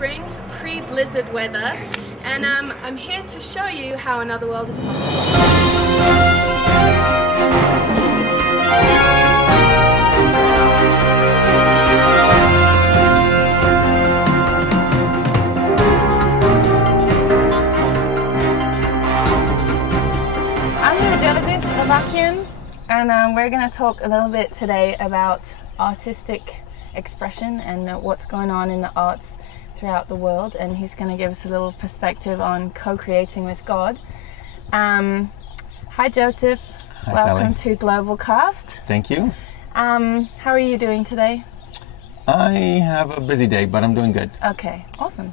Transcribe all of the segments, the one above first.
Springs, pre-blizzard weather, and I'm here to show you how another world is possible. I'm Joseph, Slovakian, and we're going to talk a little bit today about artistic expression and what's going on in the arts throughout the world, and he's going to give us a little perspective on co-creating with God. Hi Joseph. Hi, welcome Sally. to GlobalCAST. Thank you. How are you doing today? I have a busy day, but I'm doing good. Okay, awesome.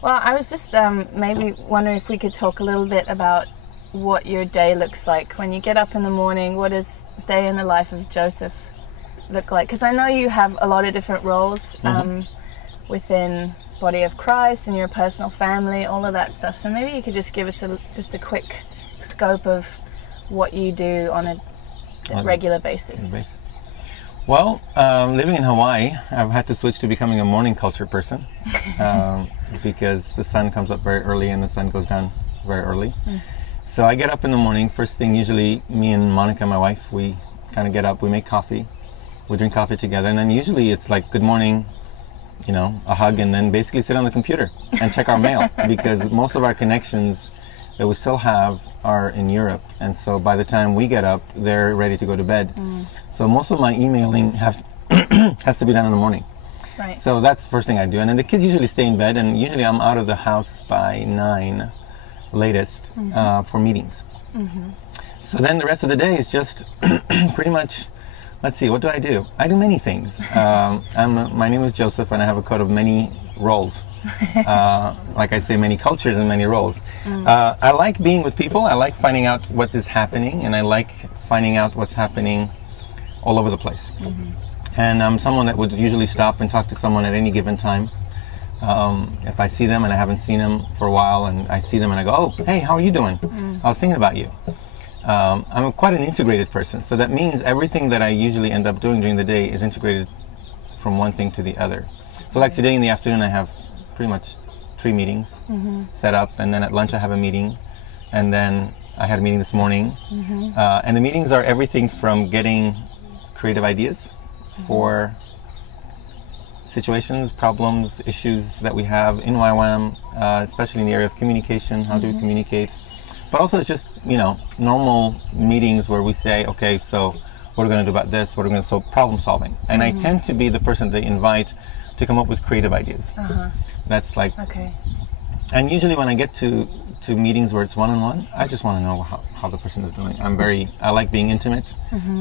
Well, I was just maybe wondering if we could talk a little bit about what your day looks like. When you get up in the morning, what does day in the life of Joseph look like? Because I know you have a lot of different roles within Body of Christ and your personal family, all of that stuff. So maybe you could just give us just a quick scope of what you do on a regular basis. Well, living in Hawaii, I've had to switch to becoming a morning culture person because the sun comes up very early and the sun goes down very early. So I get up in the morning. First thing, usually me and Monica, my wife, we kind of get up, we make coffee, we drink coffee together, and then usually it's like good morning, you know, a hug, and then basically sit on the computer and check our mail because most of our connections that we still have are in Europe, and so by the time we get up, they're ready to go to bed. So most of my emailing has to be done in the morning. Right. So that's the first thing I do, and then the kids usually stay in bed, and usually I'm out of the house by 9 latest for meetings. So then the rest of the day is just pretty much, let's see, what do? I do many things. My name is Joseph, and I have a coat of many roles. Like I say, many cultures and many roles. I like being with people. I like finding out what is happening, and I like finding out what's happening all over the place. And I'm someone that would usually stop and talk to someone at any given time. If I see them and I haven't seen them for a while, and I see them and I go, oh, hey, how are you doing? I was thinking about you. I'm quite an integrated person, so that means everything that I usually end up doing during the day is integrated from one thing to the other. So like today in the afternoon, I have pretty much 3 meetings set up, and then at lunch I have a meeting, and then I had a meeting this morning. And the meetings are everything from getting creative ideas for situations, problems, issues that we have in YWAM, especially in the area of communication. How do we communicate? But also it's just, you know, normal meetings where we say, okay, so what are we going to do about this? What are we going to solve? Problem solving. And I tend to be the person they invite to come up with creative ideas. That's like, and usually when I get to meetings where it's one-on-one, I just want to know how the person is doing. I like being intimate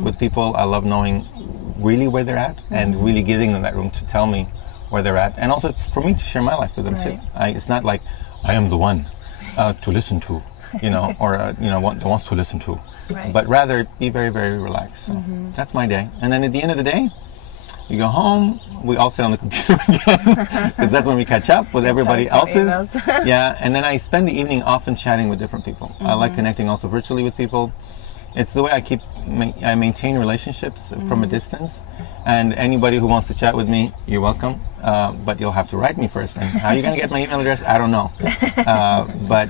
with people. I love knowing really where they're at and really giving them that room to tell me where they're at, and also for me to share my life with them too. It's not like I am the one to listen to, you know, or you know, that wants to listen to, but rather be very, very relaxed. So that's my day. And then at the end of the day, we go home, we all sit on the computer again, because that's when we catch up with everybody else's. Yeah, and then I spend the evening often chatting with different people. I like connecting also virtually with people. It's the way I maintain relationships from a distance. And anybody who wants to chat with me, you're welcome. But you'll have to write me first. And how are you going to get my email address? I don't know. But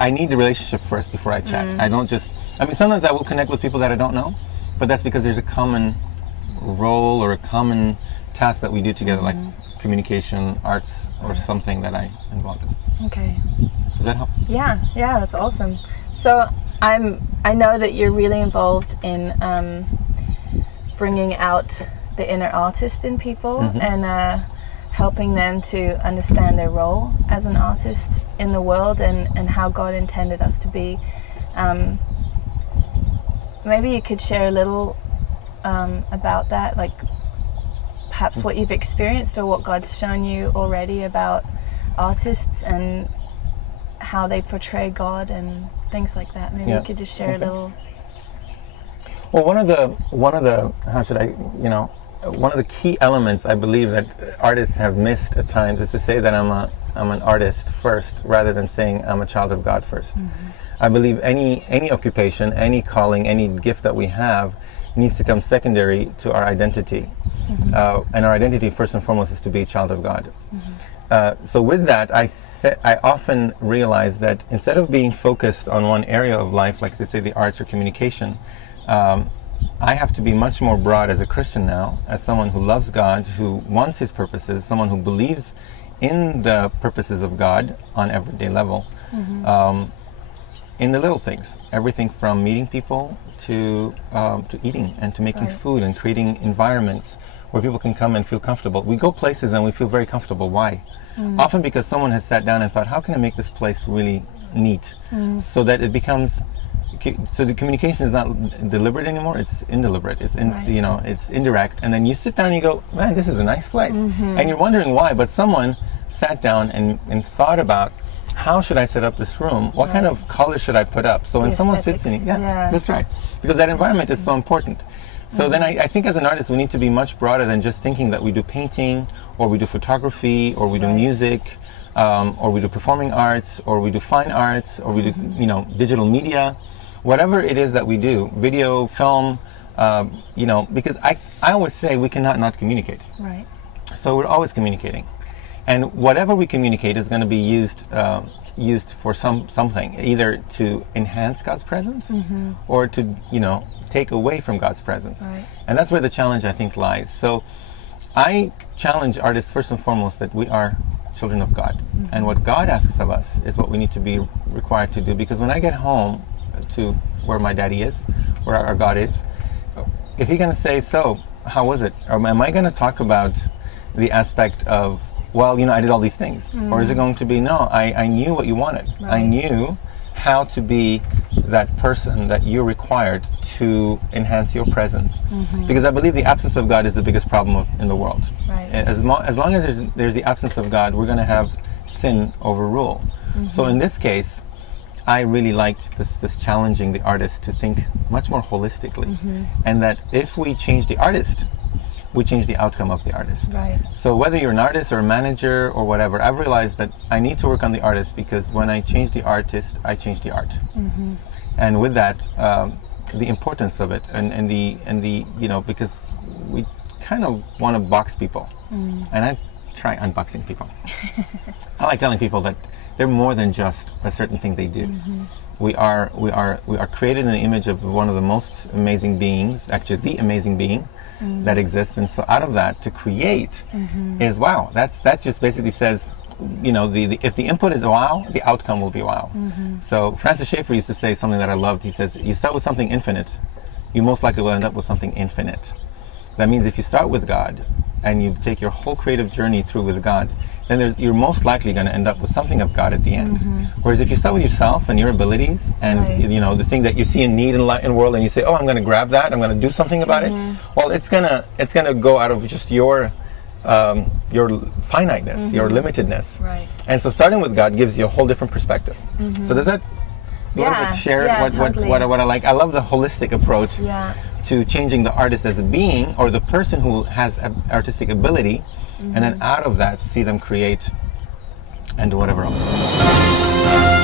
I need the relationship first before I chat. I don't just, I mean, sometimes I will connect with people that I don't know, but that's because there's a common role or a common task that we do together, like communication, arts, or something that I'm involved in. Okay. Does that help? Yeah, that's awesome. So I know that you're really involved in bringing out the inner artist in people and helping them to understand their role as an artist in the world and how God intended us to be. Maybe you could share a little about that, like perhaps what you've experienced or what God's shown you already about artists and how they portray God and things like that. Maybe you could just share a little. Well, one of the how should I, you know, one of the key elements I believe that artists have missed at times is to say that I'm an artist first rather than saying I'm a child of God first. I believe any occupation, any calling, any gift that we have needs to come secondary to our identity. And our identity first and foremost is to be a child of God. so with that, I often realize that instead of being focused on one area of life, like let's say the arts or communication, I have to be much more broad as a Christian now, as someone who loves God, who wants His purposes, someone who believes in the purposes of God on everyday level, in the little things, everything from meeting people to eating and to making food and creating environments where people can come and feel comfortable. We go places and we feel very comfortable. Why? Often because someone has sat down and thought, how can I make this place really neat? So that it becomes, so the communication is not deliberate anymore, it's indeliberate, it's it's indirect, and then you sit down and you go, man, this is a nice place. And you're wondering why, but someone sat down and thought about, how should I set up this room? What kind of color should I put up? So when someone sits in it, that's right, because that environment is so important. So then I think as an artist we need to be much broader than just thinking that we do painting, or we do photography, or we do music, or we do performing arts, or we do fine arts, or we do digital media, whatever it is that we do, video, film, because I always say we cannot not communicate. Right. So we're always communicating, and whatever we communicate is going to be used for something, either to enhance God's presence or to take away from God's presence. Right. And that's where the challenge, I think, lies. So I challenge artists first and foremost that we are children of God, and what God asks of us is what we need to be required to do. Because when I get home to where my daddy is, where our God is, if he's going to say, so how was it, or am I going to talk about the aspect of, well, I did all these things, or is it going to be, no, I knew what you wanted. Right. I knew how to be that person that you're required to enhance your presence. Because I believe the absence of God is the biggest problem in the world. Right. As long as there's the absence of God, we're going to have sin overrule. So in this case, I really like this challenging the artist to think much more holistically, and that if we change the artist, we change the outcome of the artist. Right. So whether you're an artist or a manager or whatever, I've realized that I need to work on the artist, because when I change the artist, I change the art. And with that, the importance of it, and the because we kind of want to box people, and I try unboxing people. I like telling people that they're more than just a certain thing they do. We are created in the image of one of the most amazing beings, actually the amazing being that exists, and so out of that to create is wow. That just basically says, if the input is wow, the outcome will be wow. So Francis Schaeffer used to say something that I loved. He says, you start with something infinite, you most likely will end up with something infinite. That means if you start with God and you take your whole creative journey through with God, then you're most likely going to end up with something of God at the end. Whereas if you start with yourself and your abilities and the thing that you see in need in the world, and you say, oh, I'm going to grab that, I'm going to do something about it, well, it's gonna go out of just your finiteness, your limitedness. Right. And so starting with God gives you a whole different perspective. So does that share totally. what I like? I love the holistic approach to changing the artist as a being, or the person who has artistic ability, and then out of that see them create and do whatever else.